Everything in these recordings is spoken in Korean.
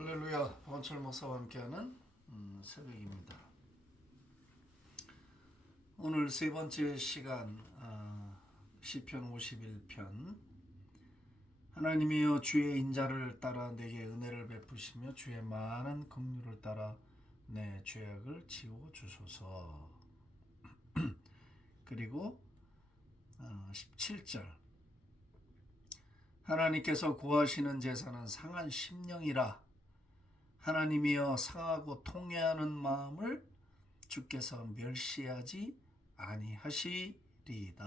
할렐루야. 박원철 목사와 함께하는 새벽입니다. 오늘 세 번째 시간 시편 51편. 하나님이여 주의 인자를 따라 내게 은혜를 베푸시며 주의 많은 긍휼을 따라 내 죄악을 지워 주소서. 그리고 17절. 하나님께서 구하시는 제사는 상한 심령이라. 하나님이여 상하고 통회하는 마음을 주께서 멸시하지 아니하시리이다.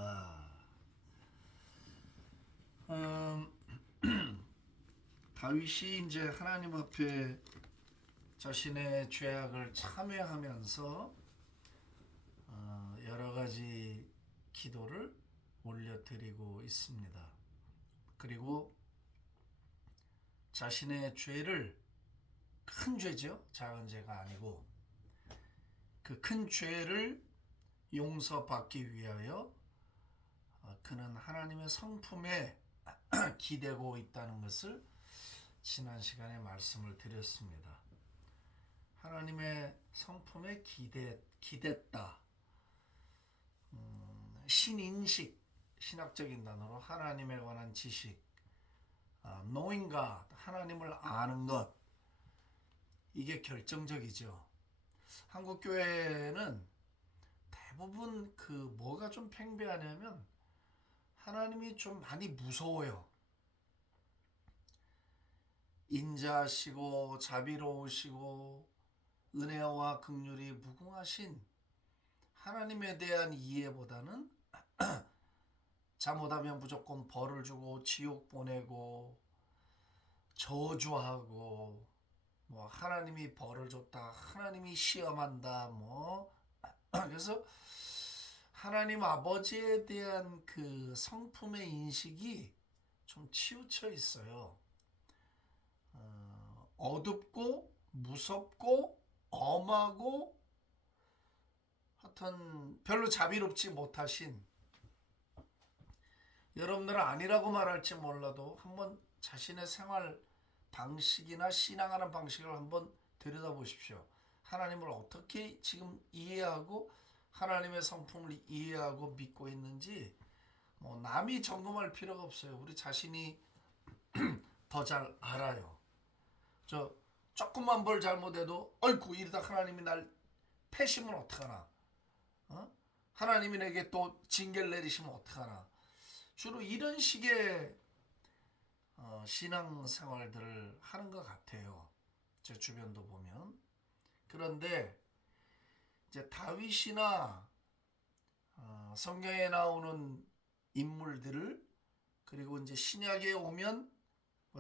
다윗이 이제 하나님 앞에 자신의 죄악을 참회하면서 여러 가지 기도를 올려드리고 있습니다. 그리고 자신의 죄를, 큰 죄죠, 작은 죄가 아니고, 그 큰 죄를 용서받기 위하여 그는 하나님의 성품에 기대고 있다는 것을 지난 시간에 말씀을 드렸습니다. 하나님의 성품에 기댔다. 신인식, 신학적인 단어로 하나님에 관한 지식, knowing God, 하나님을 아는 것, 이게 결정적이죠. 한국 교회는 대부분 뭐가 좀 팽배하냐면 하나님이 좀 많이 무서워요. 인자하시고 자비로우시고 은혜와 긍휼이 무궁하신 하나님에 대한 이해보다는 잘못하면 무조건 벌을 주고 지옥 보내고 저주하고, 하나님이 벌을 줬다, 하나님이 시험한다, 그래서 하나님 아버지에 대한 그 성품의 인식이 좀 치우쳐 있어요. 어둡고 무섭고 엄하고, 하여튼 별로 자비롭지 못하신, 여러분들은 아니라고 말할지 몰라도 한번 자신의 생활 방식이나 신앙하는 방식을 한번 들여다보십시오. 하나님을 어떻게 지금 이해하고 하나님의 성품을 이해하고 믿고 있는지 남이 점검할 필요가 없어요. 우리 자신이 더 잘 알아요. 조금만 뭘 잘못해도 어이구 이러다 하나님이 날 패시면 어떡하나, 하나님이 내게 또 징계를 내리시면 어떡하나, 주로 이런 식의 신앙생활들을 하는 것 같아요. 제 주변도 보면. 그런데 이제 다윗이나 성경에 나오는 인물들을, 그리고 이제 신약에 오면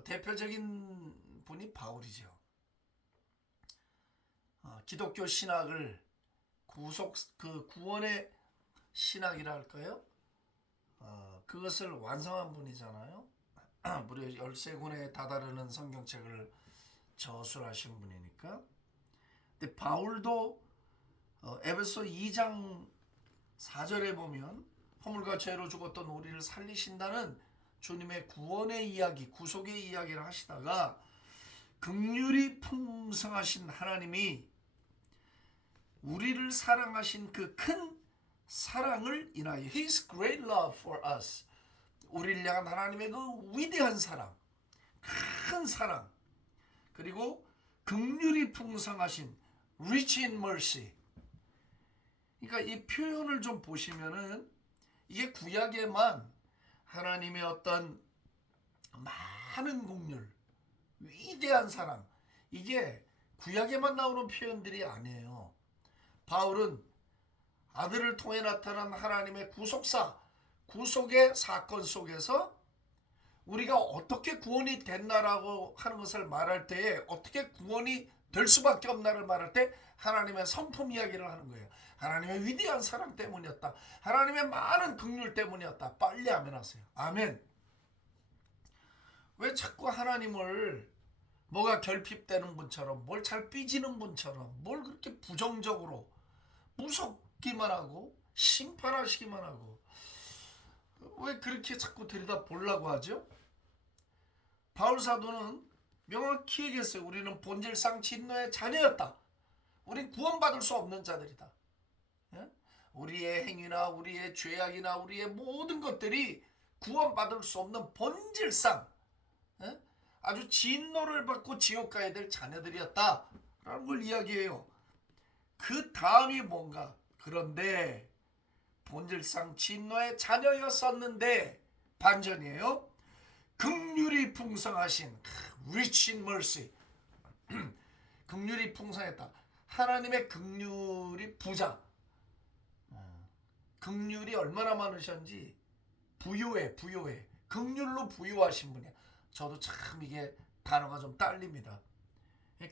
대표적인 분이 바울이죠. 기독교 신학을 구원의 신학이라 할까요? 그것을 완성한 분이잖아요. 무려 13권에 다다르는 성경책을 저술하신 분이니까. 근데 바울도 에베소 2장 4절에 보면 허물과 죄로 죽었던 우리를 살리신다는 주님의 구원의 이야기, 구속의 이야기를 하시다가 긍휼이 풍성하신 하나님이 우리를 사랑하신 그 큰 사랑을 인하여 His great love for us, 우리를 향한 하나님의 그 위대한 사랑, 큰 사랑, 그리고 긍휼이 풍성하신 rich in mercy. 그러니까 이 표현을 좀 보시면은 이게 구약에만 하나님의 어떤 많은 긍휼, 위대한 사랑, 이게 구약에만 나오는 표현들이 아니에요. 바울은 아들을 통해 나타난 하나님의 구속의 사건 속에서 우리가 어떻게 구원이 됐나라고 하는 것을 말할 때에, 어떻게 구원이 될 수밖에 없나를 말할 때 하나님의 성품 이야기를 하는 거예요. 하나님의 위대한 사랑 때문이었다, 하나님의 많은 긍휼 때문이었다. 빨리 아멘 하세요. 아멘. 왜 자꾸 하나님을 뭐가 결핍되는 분처럼, 뭘 잘 삐지는 분처럼, 뭘 그렇게 부정적으로 무섭기만 하고 심판하시기만 하고, 왜 그렇게 자꾸 들여다보려고 하죠? 바울 사도는 명확히 얘기했어요. 우리는 본질상 진노의 자녀였다. 우린 구원받을 수 없는 자들이다. 예? 우리의 행위나 우리의 죄악이나 우리의 모든 것들이 구원받을 수 없는 본질상 예? 아주 진노를 받고 지옥 가야 될 자녀들이었다라는 걸 이야기해요. 그 다음이 뭔가? 그런데 본질상 진노의 자녀였었는데 반전이에요. 긍휼이 풍성하신 rich in mercy. 긍휼이 풍성했다. 하나님의 긍휼이 부자. 긍휼이 얼마나 많으셨는지 부유해. 긍휼로 부유하신 분이야. 저도 참 이게 단어가 좀 딸립니다.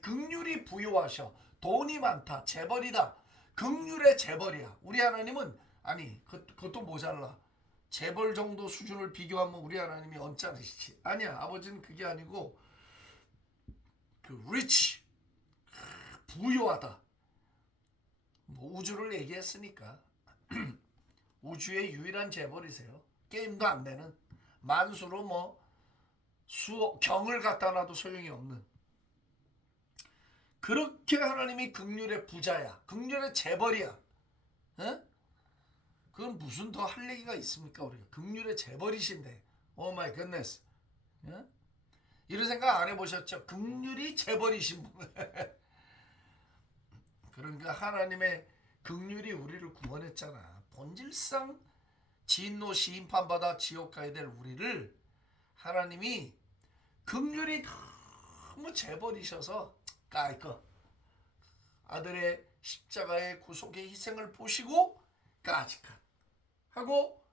긍휼이 부유하셔. 돈이 많다. 재벌이다. 긍휼의 재벌이야. 우리 하나님은 아니 그것도 모자라. 재벌 정도 수준을 비교하면 우리 하나님이 언짢으시지. 아니야. 아버지는 그게 아니고 그 rich 부유하다. 뭐 우주를 얘기했으니까 우주의 유일한 재벌이세요. 게임도 안 되는 만수로 뭐 경을 갖다 놔도 소용이 없는 그렇게 하나님이 긍휼의 부자야. 긍휼의 재벌이야. 에? 그건 무슨 더 할 얘기가 있습니까? 우리가 긍휼의 재벌이신데 오 마이 굿네스. 이런 생각 안 해보셨죠? 긍휼이 재벌이신 분. 그러니까 하나님의 긍휼이 우리를 구원했잖아. 본질상 진노 심판받아 지옥 가야 될 우리를 하나님이 긍휼이 너무 재벌이셔서 까이거 아들의 십자가의 구속의 희생을 보시고 까짓것 하고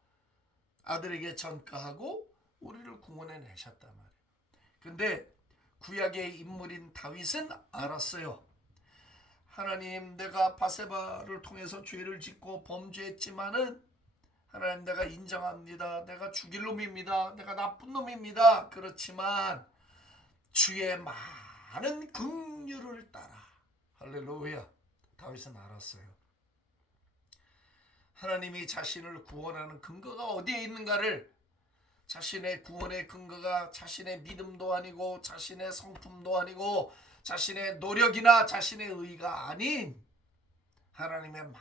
아들에게 전가하고 우리를 구원해 내셨단 말이에요. 근데 구약의 인물인 다윗은 알았어요. 하나님, 내가 바세바를 통해서 죄를 짓고 범죄했지만은 하나님, 내가 인정합니다. 내가 죽일 놈입니다. 내가 나쁜 놈입니다. 그렇지만 주의 많은 긍휼을 따라 할렐루야. 다윗은 알았어요. 하나님이 자신을 구원하는 근거가 어디에 있는가를, 자신의 구원의 근거가 자신의 믿음도 아니고 자신의 성품도 아니고 자신의 노력이나 자신의 의가 아닌 하나님의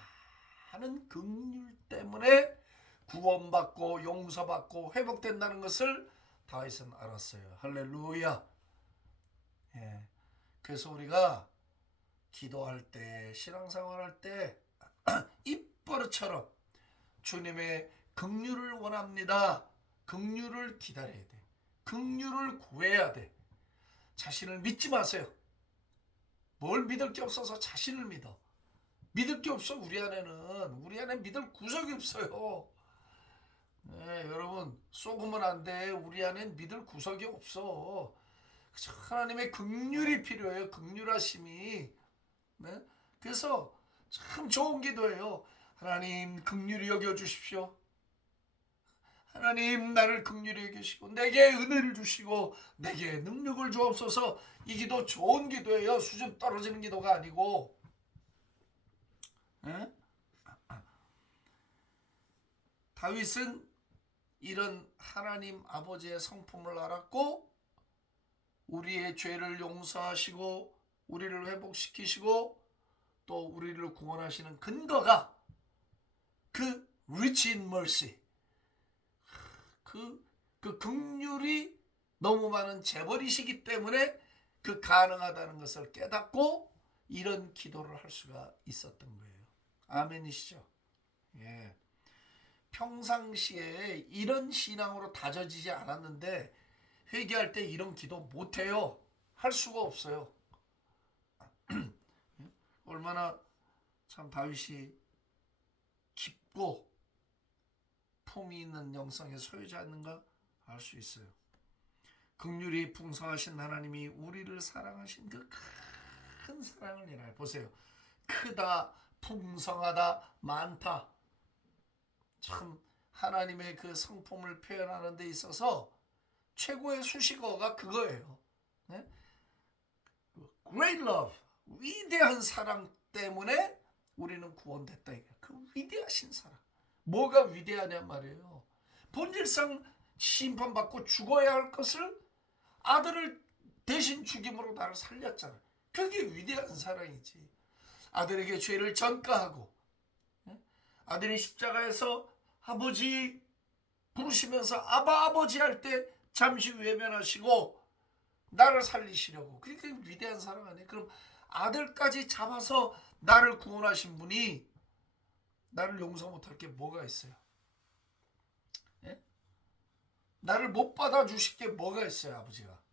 많은 긍휼 때문에 구원받고 용서받고 회복된다는 것을 다윗은 알았어요. 할렐루야. 예. 그래서 우리가 기도할 때, 신앙생활할 때 입버릇처럼 주님의 긍휼을 원합니다. 긍휼을 기다려야 돼. 긍휼을 구해야 돼. 자신을 믿지 마세요. 뭘 믿을 게 없어서 자신을 믿어. 믿을 게 없어. 우리 안에 믿을 구석이 없어요. 네, 여러분 속으면 안 돼. 우리 안엔 믿을 구석이 없어. 하나님의 긍휼이 필요해요. 긍휼하심이. 네? 그래서 참 좋은 기도예요. 하나님 긍휼히 여겨주십시오. 하나님 나를 긍휼히 여기시고 내게 은혜를 주시고 내게 능력을 주옵소서. 이 기도 좋은 기도예요. 수준 떨어지는 기도가 아니고. 에? 다윗은 이런 하나님 아버지의 성품을 알았고 우리의 죄를 용서하시고 우리를 회복시키시고 또 우리를 구원하시는 근거가 그 rich in mercy, 그 긍휼이 너무 많은 재벌이시기 때문에 그 가능하다는 것을 깨닫고 이런 기도를 할 수가 있었던 거예요. 아멘이시죠? 예. 평상시에 이런 신앙으로 다져지지 않았는데 회개할 때 이런 기도 못해요. 할 수가 없어요. 얼마나 참 다윗이 깊고 품이 있는 영성의 소유자였는가 알 수 있어요. 긍휼이 풍성하신 하나님이 우리를 사랑하신 그 큰 사랑을 인하여 보세요. 크다, 풍성하다, 많다. 참 하나님의 그 성품을 표현하는 데 있어서 최고의 수식어가 그거예요. 네? Great love, 위대한 사랑 때문에 우리는 구원됐다. 그 위대하신 사랑. 뭐가 위대하냔 말이에요. 본질상 심판받고 죽어야 할 것을 아들을 대신 죽임으로 나를 살렸잖아. 그게 위대한 사랑이지. 아들에게 죄를 전가하고 아들이 십자가에서 아버지 부르시면서 아버지 할 때 잠시 외면하시고 나를 살리시려고. 그게 위대한 사랑 아니에요? 그럼 아들까지 잡아서 나를 구원하신 분이 나를 용서 못할 게 뭐가 있어요? 예? 나를 못 받아주실 게 뭐가 있어요, 아버지가?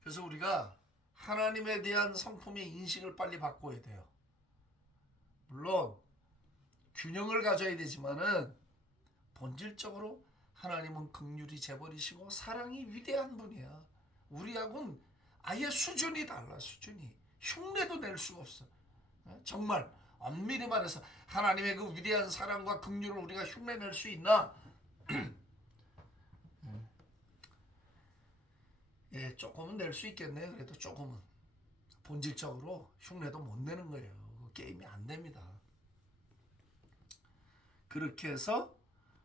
그래서 우리가 하나님에 대한 성품의 인식을 빨리 바꿔야 돼요. 물론 균형을 가져야 되지만은 본질적으로 하나님은 긍휼이 재벌이시고 사랑이 위대한 분이야. 우리하고는 아예 수준이 달라. 수준이 흉내도 낼 수가 없어. 정말 엄밀히 말해서 하나님의 그 위대한 사랑과 긍휼을 우리가 흉내낼 수 있나? 예, 조금은 낼 수 있겠네요. 그래도 조금은. 본질적으로 흉내도 못 내는 거예요. 게임이 안 됩니다. 그렇게 해서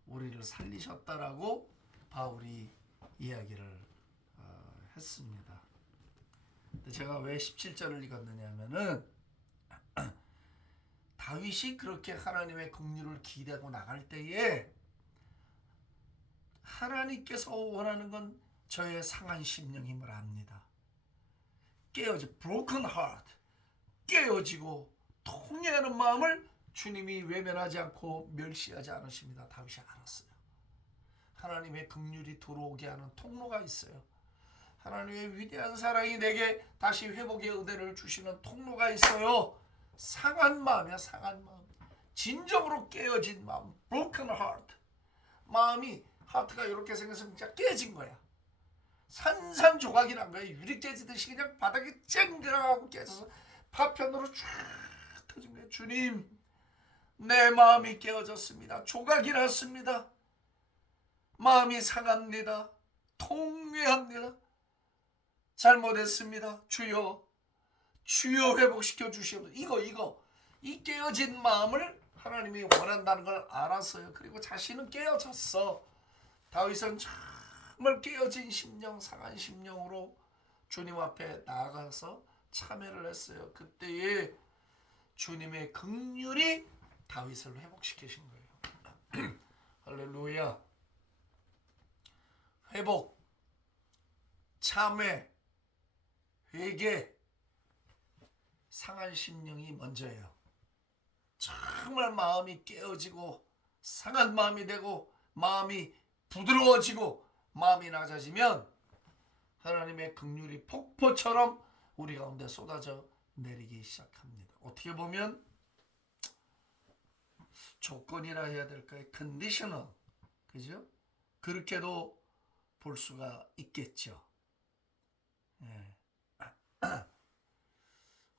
우리를 살리셨다라고 바울이 이야기를 했습니다. 근데 제가 왜 17절을 읽었느냐 하면은 다윗이 그렇게 하나님의 긍휼을 기대하고 나갈 때에 하나님께서 원하는 건 저의 상한 심령임을 압니다. broken heart, 깨어지고 통회하는 마음을 주님이 외면하지 않고 멸시하지 않으십니다. 다윗이 알았어요. 하나님의 긍휼이 들어오게 하는 통로가 있어요. 하나님의 위대한 사랑이 내게 다시 회복의 은혜를 주시는 통로가 있어요. 상한 마음이야, 상한 마음. 진정으로 깨어진 마음, broken heart. 마음이 하트가 이렇게 생겨서 진짜 깨진 거야. 산산조각이 난 거야. 유리 깨지듯이 그냥 바닥에 쨍그랑하고 깨져서 파편으로 쫙 터진 거야. 주님, 내 마음이 깨어졌습니다. 조각이 났습니다. 마음이 상합니다. 통회합니다. 잘못했습니다. 주여, 주여 회복시켜 주시옵소서. 이 깨어진 마음을 하나님이 원한다는 걸 알았어요. 그리고 자신은 깨어졌어. 다윗은 정말 깨어진 심령, 상한 심령으로 주님 앞에 나아가서 참회를 했어요. 그때에 주님의 긍휼이 다윗을 회복시키신 거예요. 할렐루야. 회복, 참회, 회개, 상한 심령이 먼저예요. 정말 마음이 깨어지고 상한 마음이 되고 마음이 부드러워지고 마음이 낮아지면 하나님의 긍휼이 폭포처럼 우리 가운데 쏟아져 내리기 시작합니다. 어떻게 보면 조건이라 해야 될까요? 컨디셔널, 그죠? 그렇게도 볼 수가 있겠죠. 예.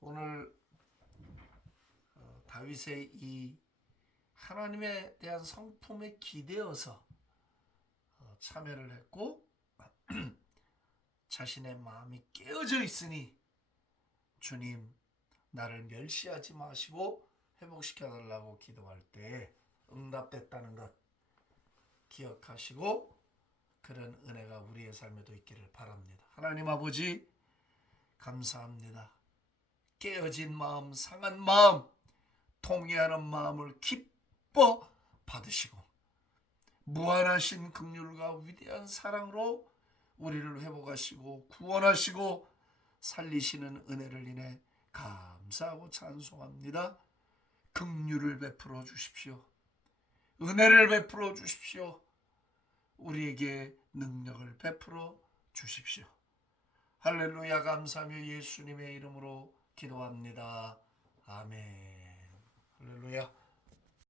오늘 다윗의 이 하나님에 대한 성품에 기대어서 참여를 했고 자신의 마음이 깨어져 있으니 주님, 나를 멸시하지 마시고 회복시켜달라고 기도할 때 응답됐다는 것 기억하시고 그런 은혜가 우리의 삶에도 있기를 바랍니다. 하나님 아버지, 감사합니다. 깨어진 마음, 상한 마음, 통회하는 마음을 기뻐 받으시고 무한하신 긍휼과 위대한 사랑으로 우리를 회복하시고 구원하시고 살리시는 은혜를 인해 감사하고 찬송합니다. 긍휼을 베풀어 주십시오. 은혜를 베풀어 주십시오. 우리에게 능력을 베풀어 주십시오. 할렐루야. 감사하며 예수님의 이름으로 기도합니다. 아멘. 할렐루야.